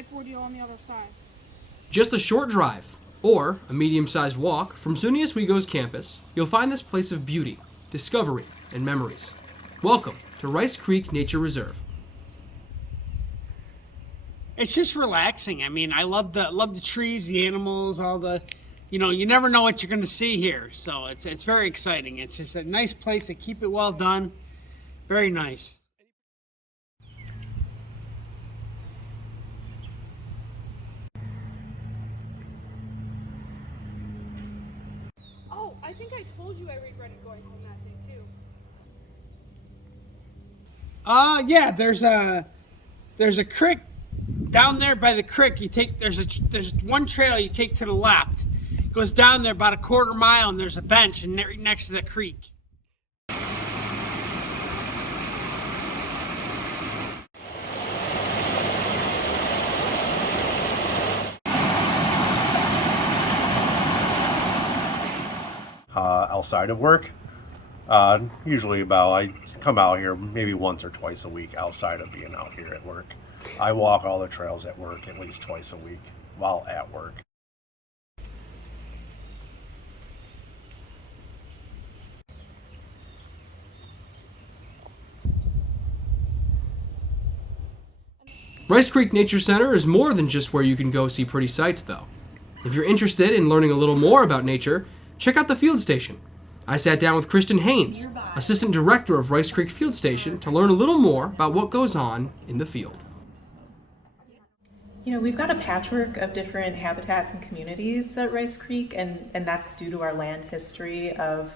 type ordeal on the other side. Just a short drive, or a medium-sized walk, from SUNY Oswego's campus, you'll find this place of beauty, discovery, and memories. Welcome to Rice Creek Nature Reserve. It's just relaxing. I mean, I love the trees, the animals, all the, you never know what you're going to see here. So it's very exciting. It's just a nice place to keep it well done. Very nice. Oh, I think I told you I regretted going home that day too. Yeah, there's a creek down there by the creek. There's one trail you take to the left. It goes down there about a quarter mile, and there's a bench and right next to the creek. Outside of work, usually I come out here maybe once or twice a week outside of being out here at work. I walk all the trails at work at least twice a week while at work. Rice Creek Nature Center is more than just where you can go see pretty sights, though. If you're interested in learning a little more about nature, check out the field station. I sat down with Kristen Haynes, Assistant Director of Rice Creek Field Station, to learn a little more about what goes on in the field. We've got a patchwork of different habitats and communities at Rice Creek, and that's due to our land history of,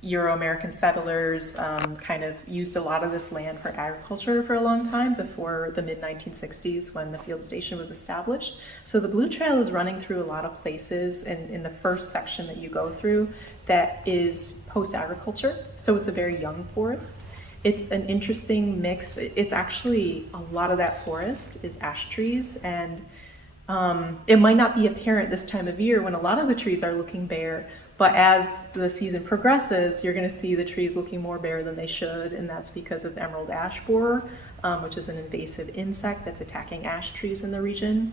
Euro-American settlers kind of used a lot of this land for agriculture for a long time before the mid-1960s when the field station was established. So the Blue Trail is running through a lot of places in the first section that you go through that is post-agriculture. So it's a very young forest. It's an interesting mix. It's actually, a lot of that forest is ash trees, and it might not be apparent this time of year when a lot of the trees are looking bare, but as the season progresses, you're going to see the trees looking more bare than they should, and that's because of emerald ash borer, which is an invasive insect that's attacking ash trees in the region.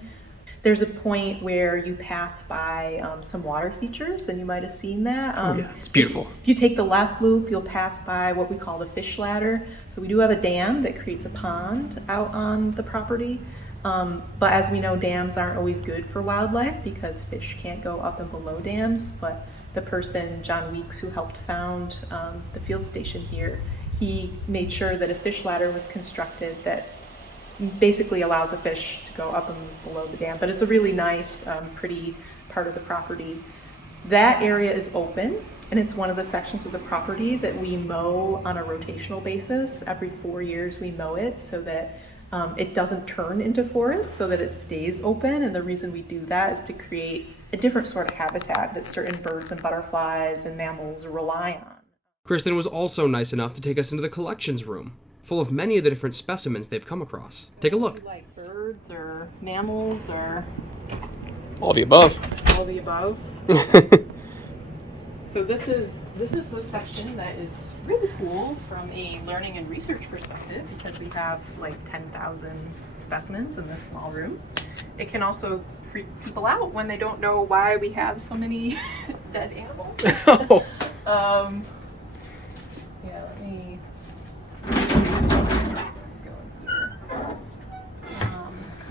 There's a point where you pass by some water features, and you might have seen that. Yeah, it's beautiful. If you take the left loop, you'll pass by what we call the fish ladder. So we do have a dam that creates a pond out on the property. But as we know, dams aren't always good for wildlife because fish can't go up and below dams. But the person, John Weeks, who helped found the field station here, he made sure that a fish ladder was constructed that basically allows the fish to go up and below the dam. But it's a really nice, pretty part of the property. That area is open, and it's one of the sections of the property that we mow on a rotational basis. Every 4 years we mow it so that it doesn't turn into forest, so that it stays open. And the reason we do that is to create a different sort of habitat that certain birds and butterflies and mammals rely on. Kristen was also nice enough to take us into the collections room, full of many of the different specimens they've come across. Take a look. Like birds or mammals or All the above. all the above. So this is the section that is really cool from a learning and research perspective because we have like 10,000 specimens in this small room. It can also freak people out when they don't know why we have so many dead animals. Yeah, let me go in here.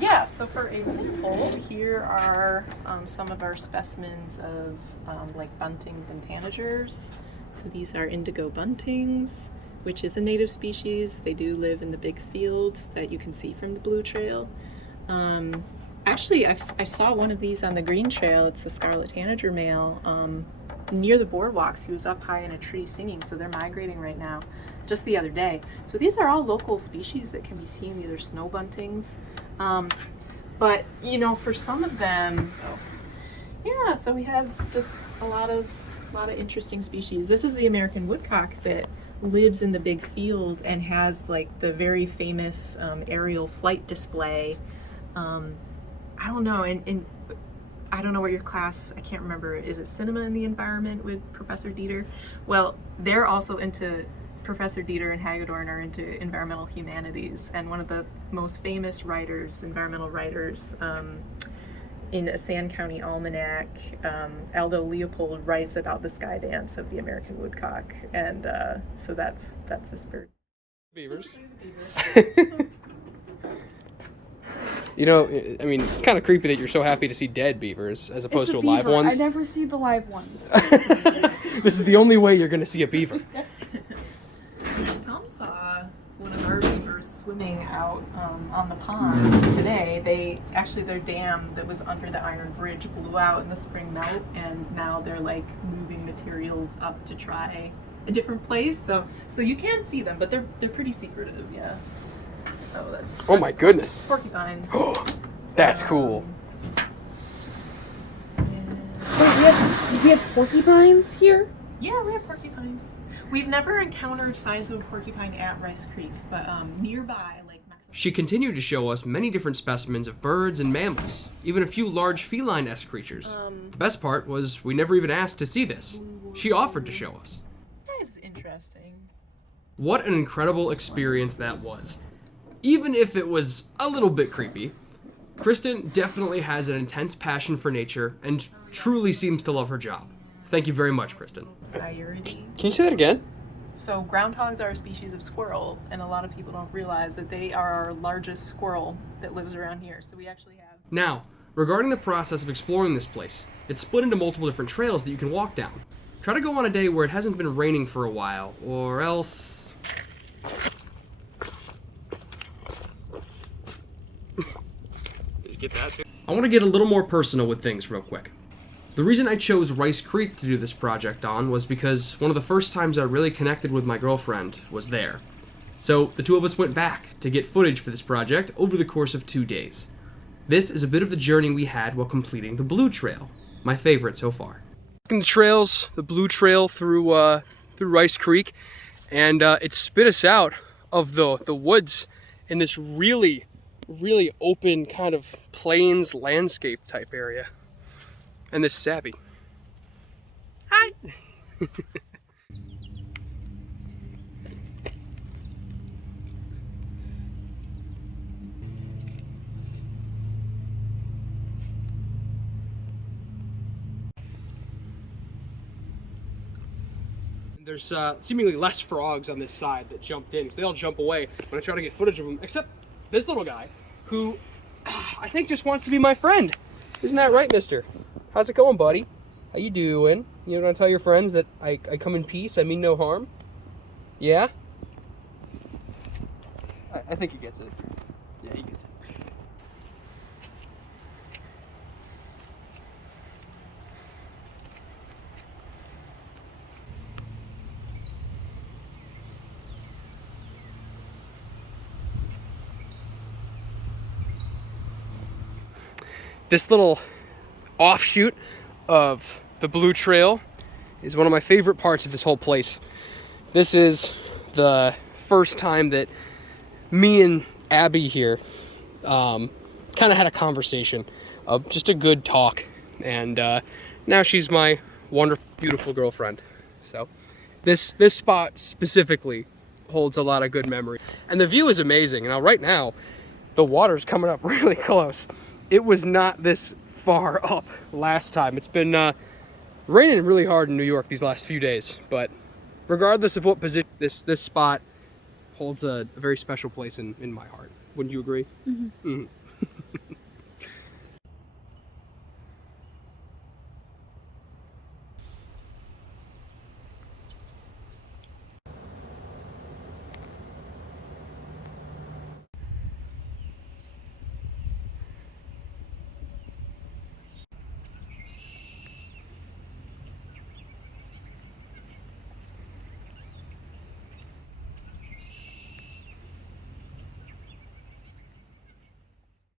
Yeah, so for example, here are some of our specimens of like buntings and tanagers. So these are indigo buntings, which is a native species. They do live in the big fields that you can see from the Blue Trail. Actually, I saw one of these on the Green Trail. It's a scarlet tanager male near the boardwalks. He was up high in a tree singing, so they're migrating right now, just the other day. So these are all local species that can be seen. These are snow buntings. But, for some of them, so we have just a lot of interesting species. This is the American woodcock that lives in the big field and has like the very famous aerial flight display. I don't know, and I don't know what your class, I can't remember, is it cinema and the environment with Professor Dieter? Well, they're also into Professor Dieter and Hagedorn are into environmental humanities, and one of the most famous writers, environmental writers, in a Sand County Almanac, Aldo Leopold writes about the sky dance of the American woodcock, and so that's this bird. Beavers. You know, I mean, it's kind of creepy that you're so happy to see dead beavers as opposed to live ones. I never see the live ones. This is the only way you're going to see a beaver. Tom saw one of our beavers swimming out on the pond today. Their dam that was under the iron bridge blew out in the spring melt, and now they're like moving materials up to try a different place. So you can see them, but they're pretty secretive. Yeah. Oh my goodness. Porcupines. That's cool. Wait, we have porcupines here? Yeah, we have porcupines. We've never encountered signs of a porcupine at Rice Creek, but nearby, like Mexico. She continued to show us many different specimens of birds and mammals, even a few large feline-esque creatures. The best part was we never even asked to see this. She offered to show us. That is interesting. What an incredible experience that was. Even if it was a little bit creepy, Kristen definitely has an intense passion for nature and truly seems to love her job. Thank you very much, Kristen. Sciurity. Can you say that again? So groundhogs are a species of squirrel, and a lot of people don't realize that they are our largest squirrel that lives around here. So we actually have... Now, regarding the process of exploring this place, it's split into multiple different trails that you can walk down. Try to go on a day where it hasn't been raining for a while, or else... Did you get that too? I want to get a little more personal with things real quick. The reason I chose Rice Creek to do this project on was because one of the first times I really connected with my girlfriend was there. So the two of us went back to get footage for this project over the course of 2 days. This is a bit of the journey we had while completing the Blue Trail, my favorite so far. The trails, the Blue Trail through Rice Creek, and it spit us out of the woods in this really open kind of plains landscape type area. And this is Abby. Hi. There's seemingly less frogs on this side that jumped in, because they all jump away when I try to get footage of them, except this little guy, who I think just wants to be my friend. Isn't that right, mister? How's it going, buddy? How you doing? You want to tell your friends that I come in peace, I mean no harm? Yeah? I think he gets it. Yeah, he gets it. This little offshoot of the Blue Trail is one of my favorite parts of this whole place. This is the first time that me and Abby here kind of had a conversation, just a good talk, and now she's my wonderful, beautiful girlfriend. So this spot specifically holds a lot of good memories, and the view is amazing. Now right now the water's coming up really close. It was not this far up last time. It's been raining really hard in New York these last few days, but regardless of what position, this spot holds a very special place in my heart. Wouldn't you agree? Mm-hmm. Mm-hmm.